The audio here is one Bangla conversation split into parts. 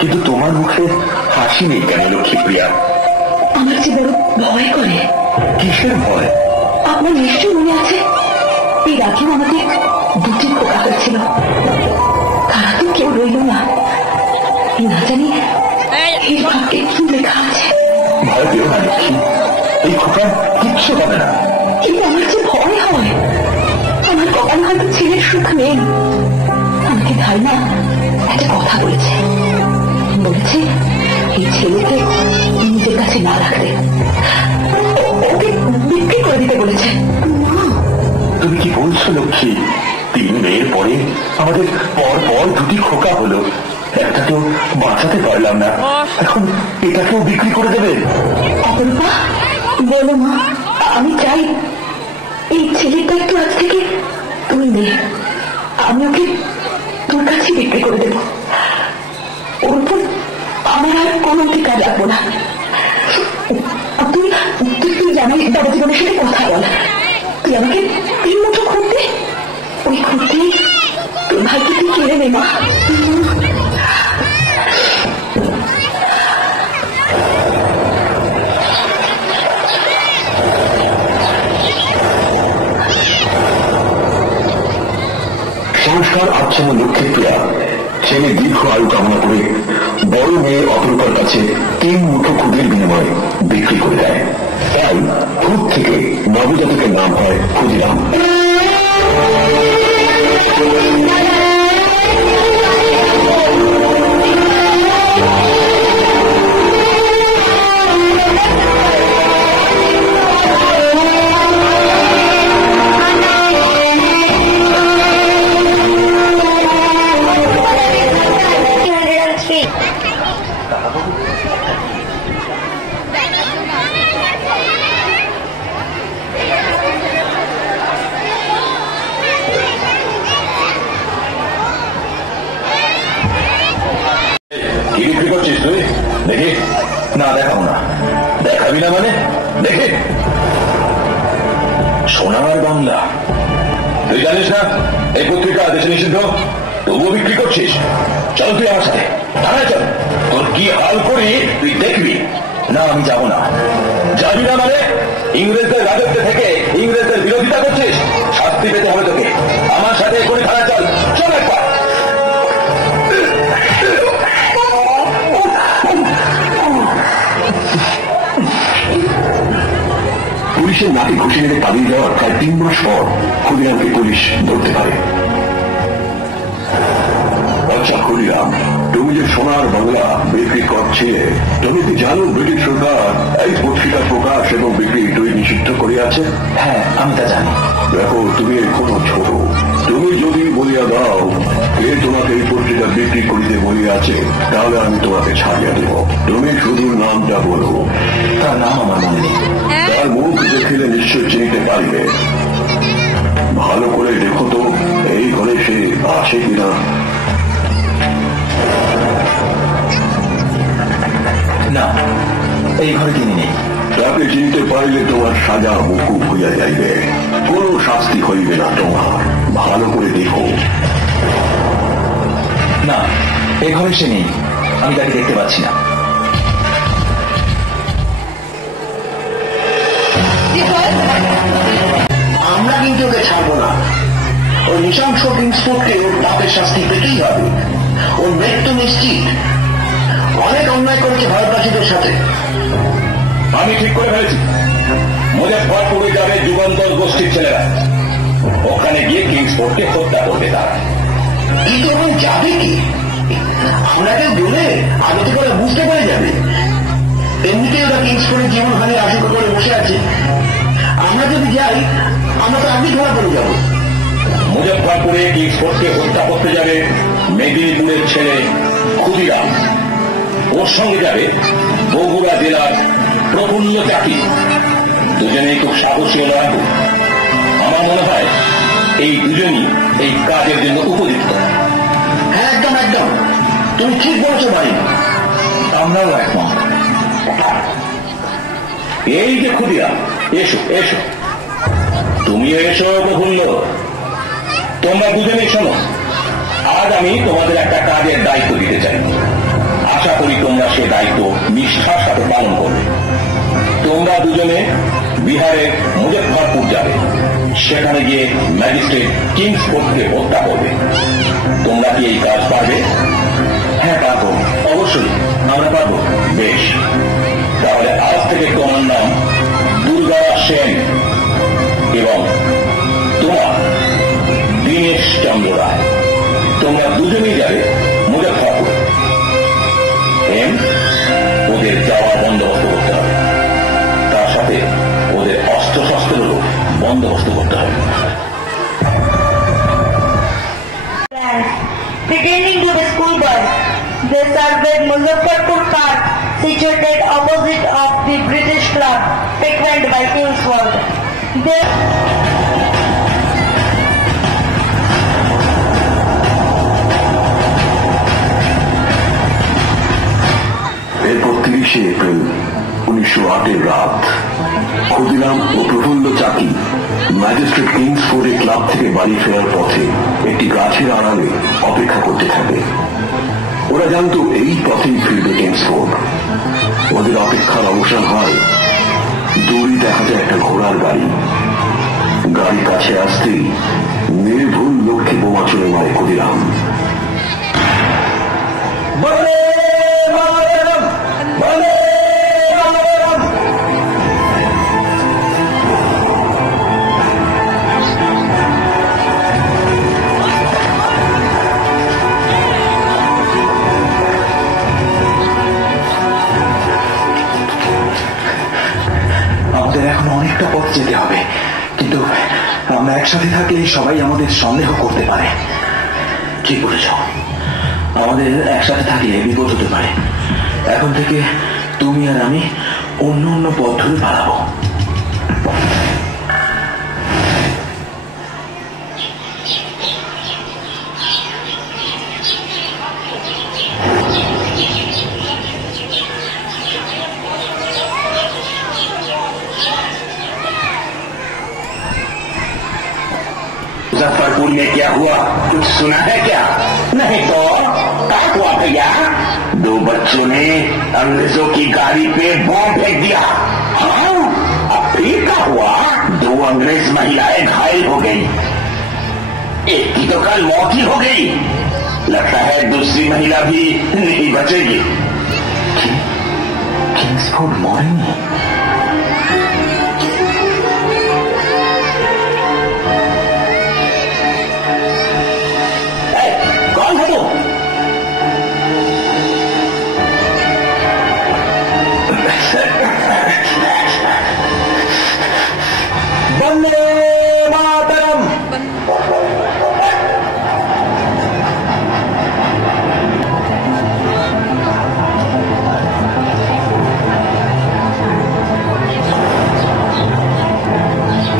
কিন্তু তোমার মুখে হাসি নেই কেন লক্ষ্মীপ্রিয়া? আমার যে বড় ভয় করে। কিসের ভয়? আপনার নিশ্চয় মনে আছে এই রাতেও আমাদের দুটি খোকা হয়েছিল, তারা তো কেউ রইল না, না জানি এই ভাগ্যে কি লেখা আছে। ভয় পেও না লক্ষ্মী, এই খোকার কিচ্ছু হবে না। কিন্তু আমার যে ভয় হয়, আমার কপালে হয়তো ছেলের সুখ নেই। আমাকে ধারণা একটা কথা বলেছে, বলেছে এই ছেলেকে নিজের কাছে না রাখতে, ওকে বিক্রি করে দিতে বলেছে। তুমি কি বলছো লক্ষ্মী? 3 মেয়ের পরে আমাদের পর দুটি খোকা হলো, একটা তো বাঁচাতে পারলাম না, এখন এটাকেও বিক্রি করে দেবে? অপরূপা বলো মা, আমি চাই এই ছেলেটা একটু আজ থেকে তুই নে, আমি ওকে তোর কাছে বিক্রি করে দেব। ওর উপর আমার আর কোনো অধিকার রাখবো না। তুই জানাই বাবা জীবনের সাথে কথা বল, তুই আমাকে 3 মুঠো খুঁড়তে, ওই খুঁড়তে তোর ভাইকে তুই কেড়ে নে মা। সংস্কার আচ্ছন্ন লক্ষ্মীপ্রিয়া ছেলে দীর্ঘ আয়ু কামনা করে বড় মেয়ে অপরূপার কাছে 3 মুঠো খুদের বিনিময়ে বিক্রি করে দেয়। তাই খুদ থেকে নবজাতকের নাম হয় ক্ষুদিরাম। দেখে না, দেখাও না। দেখাবি না মানে? দেখে সোনার বাংলা, তুই জানিস না এই পত্রিকা দেশে নিষিদ্ধ, তবুও বিক্রি করছিস? চল তুই আমার সাথে থানায় চল, তোর কি হাল করি তুই দেখবি। না, আমি যাব না। যাবি না মানে? ইংরেজদের রাজত্বে থেকে ইংরেজদের বিরোধিতা করছিস, শাস্তি পেতে হবে তোকে। আমার সাথে এখনই থানায় চল, চল একবার। পুলিশের নাকে ঘুষে মেরে পালিয়ে যাওয়ার প্রায় 3 মাস পর ক্ষুদিরামকে পুলিশ ধরতে পারে। আচ্ছা ক্ষুদিরাম, তুমি যে সোনার বাংলা বিক্রি করছিলে, তুমি কি জানো ব্রিটিশ সরকার এই পত্রিকা প্রকাশ এবং বিক্রি দুই নিষিদ্ধ করে আছে? হ্যাঁ, আমি তা জানি। দেখো, তুমি এখনো ছোট, তুমি যদি বলিয়া দাও কে তোমাকে এই পত্রিকা বিক্রি করিতে বলিয়া আছে, তাহলে আমি তোমাকে ছাড়িয়া দেব। তুমি শুধু নামটা বলো। তার নাম আমার মনে নেই। তার মুখ দেখিলে নিশ্চয় চিনিতে পারবে। ভালো করে দেখো তো এই ঘরে সে আছে কিনা। না, এই ঘরে তিনি নেই। তাকে চিনতে পারলে তোমার সাজা মুকুব হইয়া যাইবে, কোনো শাস্তি হইবে না তোমার। ভালো করে দেখো। না, এই ঘরে সে নেই, আমি তাকে দেখতে পাচ্ছি না। আমরা কিন্তু ওকে ছাড়বো না। ওই নৃশংস কিংসফোর্ডকে ওর পাপের শাস্তি পেতেই হবে। ওর মৃত্যু নিশ্চিত। অনেক অন্যায় করেছে ভারতবাসীদের সাথে। আমি ঠিক করে ফেলেছি, মুজফ্ফরপুরে যাবে যুগান্তর গোষ্ঠীর ছেলেরা, ওখানে গিয়ে কিংসফোর্ডকে হত্যা করবে তারা। কিন্তু ওখানে যাবে কি? আপনাকে বলে আগে থেকে ওরা বুঝতে পেরে যাবে। এমনিতেই ওরা কিংসফোর্ডের জীবনহানির আশঙ্কা করে বসে আছে। আমরা যদি যাই, আমরা তো আগেই ধরা পড়ে যাব। মুজফ্ফরপুরে কিংসফোর্ডকে হত্যা করতে যাবে মেদিনীপুরের ছেলে ক্ষুদিরাম, ওর সঙ্গে যাবে বগুড়া জেলার প্রফুল্ল চাকি। দুজনেই খুব সাহসী ও লড়াকু। আমার মনে হয় এই দুজনই এই কাজের জন্য উপযুক্ত। হ্যাঁ, একদম একদম, তুমি ঠিক বলছো ভাই। আমরাও একমত। এই যে ক্ষুদিরাম, এসো এসো, তুমি এসো প্রফুল্ল, তোমরা দুজনেই শোনো। আজ আমি তোমাদের একটা কাজের দায়িত্ব দিতে চাই। সে দায়িত্ব নিষ্ঠার সাথে পালন করবে। তোমরা দুজনে বিহারের মুজফ্ফরপুর যাবে, সেখানে গিয়ে ম্যাজিস্ট্রেট কিংসফোর্ডকে হত্যা করবে। তোমরা কি এই কাজ পারবে? হ্যাঁ পারবো, অবশ্যই আমরা পারবো। বেশ, তাহলে আজ থেকে তোমার নাম দুর্গা সেন এবং তোমার দীনেশ চন্দ্র রায়। তোমরা দুজনেই যাবে মুজফ্ফরপুর। ওদের যাওয়ার বন্দোবস্ত করতে হবে, তার সাথে ওদের অস্ত্রশস্ত্রেরও বন্দোবস্ত করতে হবে। Pertaining to the school bus, they surveyed Muzaffarpur Park, situated opposite of the British Club, frequented by Kingsford. এরপর 30শে এপ্রিল 1908 রাত, ক্ষুদিরাম ও প্রফুল্ল চাকি ম্যাজিস্ট্রেট কিংসফোর্ডের ক্লাব থেকে বাড়ি ফেরার পথে একটি গাছের আড়ালে অপেক্ষা করতে থাকে। ওরা জানতো এই পথেই ফিরবে কিংসফোর্ড। ওদের অপেক্ষার অবসান হয়, দূরে দেখা যায় একটা ঘোড়ার গাড়ি। গাড়ির কাছে আসতেই নির্ভুল লক্ষ্যে বোমা চলে মারে ক্ষুদিরাম। আমাদের এখন অনেকটা পথ যেতে হবে, কিন্তু আমরা একসাথে থাকলে সবাই আমাদের সন্দেহ করতে পারে। ঠিক বলেছ, আমাদের একসাথে থাকলে বিপদ হতে পারে। এখন থেকে তুমি আর আমি অন্য অন্য পথ ধরে পালাবো। मुजफ्फरपुर में क्या हुआ, कुछ सुना है क्या? नहीं तो क्या हुआ भैया? 2 बच्चों ने अंग्रेजों की गाड़ी पे बॉम्ब फेंक दिया। हाँ, अब फिर क्या हुआ? 2 अंग्रेज महिलाएं घायल हो गई, एक की तो कल मौत ही हो गई। लगता है दूसरी महिला भी नहीं बचेगी। किंग्सफोर्ड मरेंगे? कौन है तुम? Vande Mataram.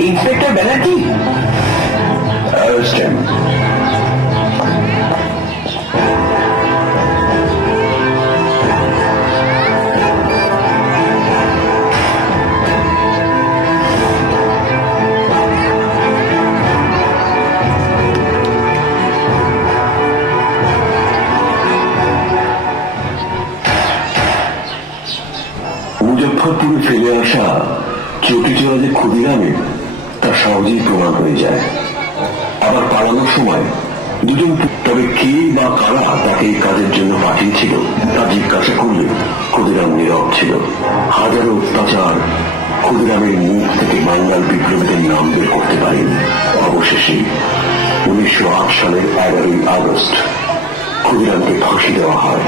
Inspector Banerjee, arrest him. মুজফ্ফরপুরে ফেলে আসা চটিচোরা যে ক্ষুদিরামের, তা সহজেই প্রমাণ হয়ে যায়। আবার পালানোর সময় দুজন, তবে কে বা কারা তাকে এই কাজের জন্য পাঠিয়েছিল তা জিজ্ঞাসা করলে ক্ষুদিরাম নীরব ছিল। হাজারো অত্যাচার ক্ষুদিরামের মুখ থেকে বাঙাল বিপ্লবীদের নাম বের করতে পারেনি। অবশেষে 1908 সালের 11ই আগস্ট ক্ষুদিরামকে ফাঁসি দেওয়া হয়।